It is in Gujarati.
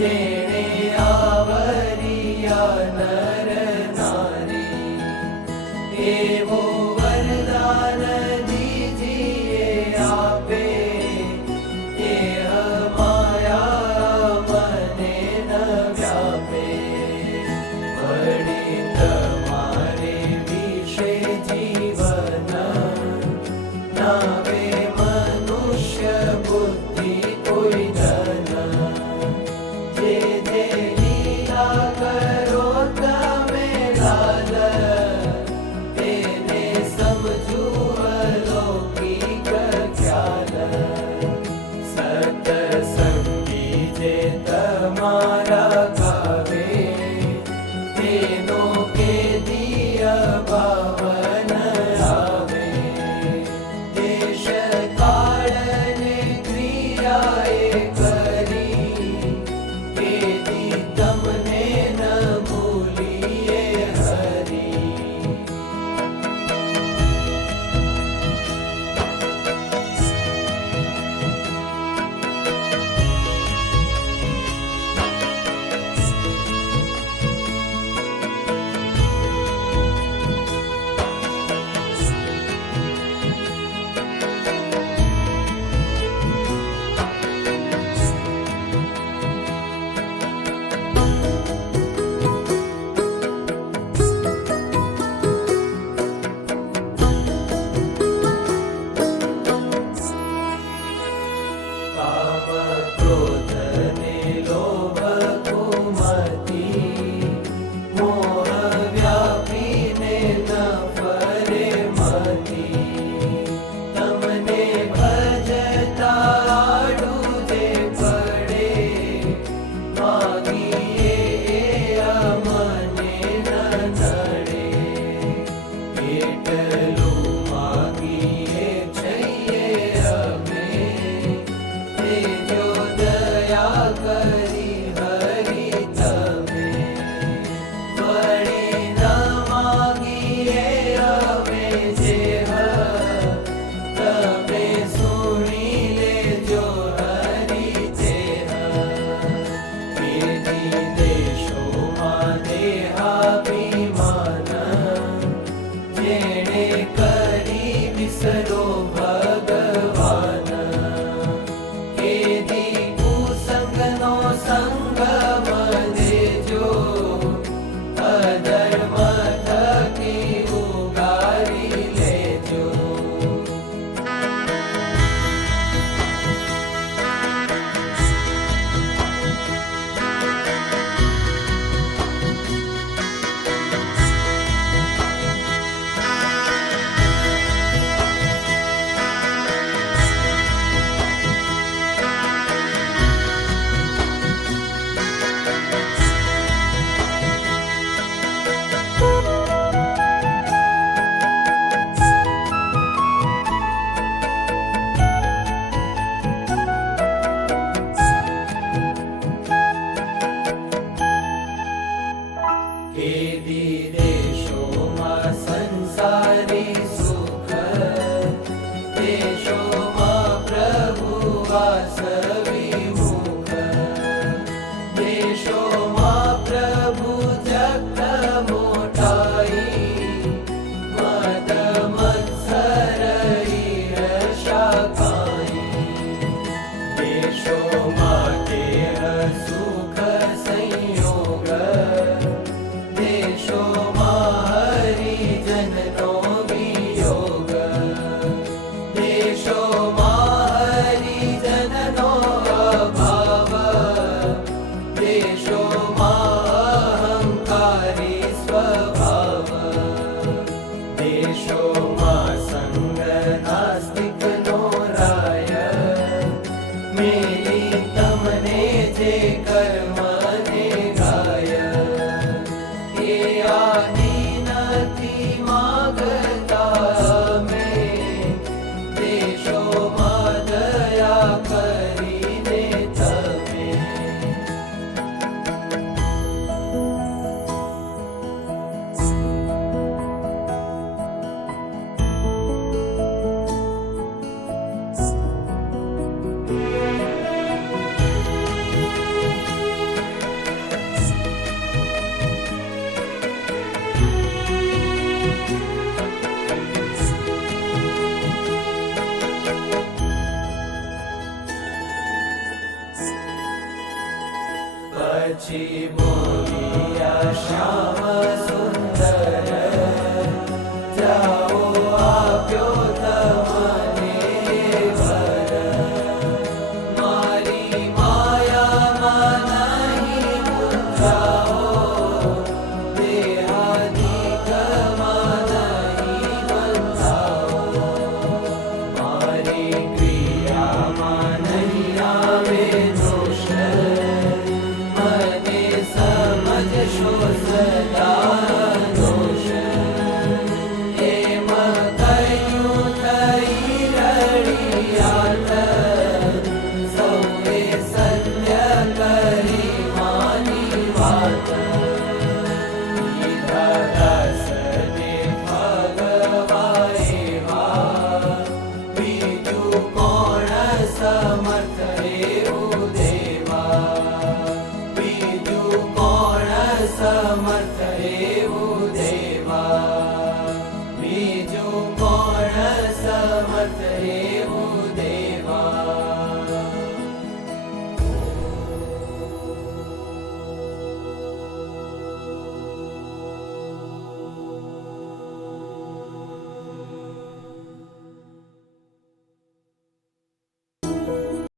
જેણે આવરિયા નર નારી, એવો વરદાન દીજીએ આપે, એ માયા મને ન વ્યાપે. વળી તમારે વિશે જીવન નાવે મનુષ્ય બુદ્ધિ કોઈ ધન, જે જે લીલા કરો તમે લાલ, તેને સમજુ અલૌકિક ખ્યાલ. સત્સંગી જે તમારા ગાવે, તેનો કેદીય ભાવન આવે. દેશ કાળને ક્રિયાએ કરી, કેદી તમને ન ભૂલીએ હરી. કામ ક્રોધ ને લોભ કુમતિ, મોહ વ્યાપીને ન ફરે મતિ. તમને ભજતા આડું જે પડે, માગીએ એ અમને ન નડે. એટલું માગીએ છીએ અમે, તેજો દયા કરી હરી તમે. વળી ન માગીએ અમે જે તમે સુણી લેજો હરી ચેહ. કેદી દેશોમાં દેહાભિમાન, જેણે કરી વિસરો ભગવાન. કેદી કુસંગનો સંગ વધેજો, અધર્મ થકી ઉગારી લેજો. પછી બોલિયા શ્યામ સુંદર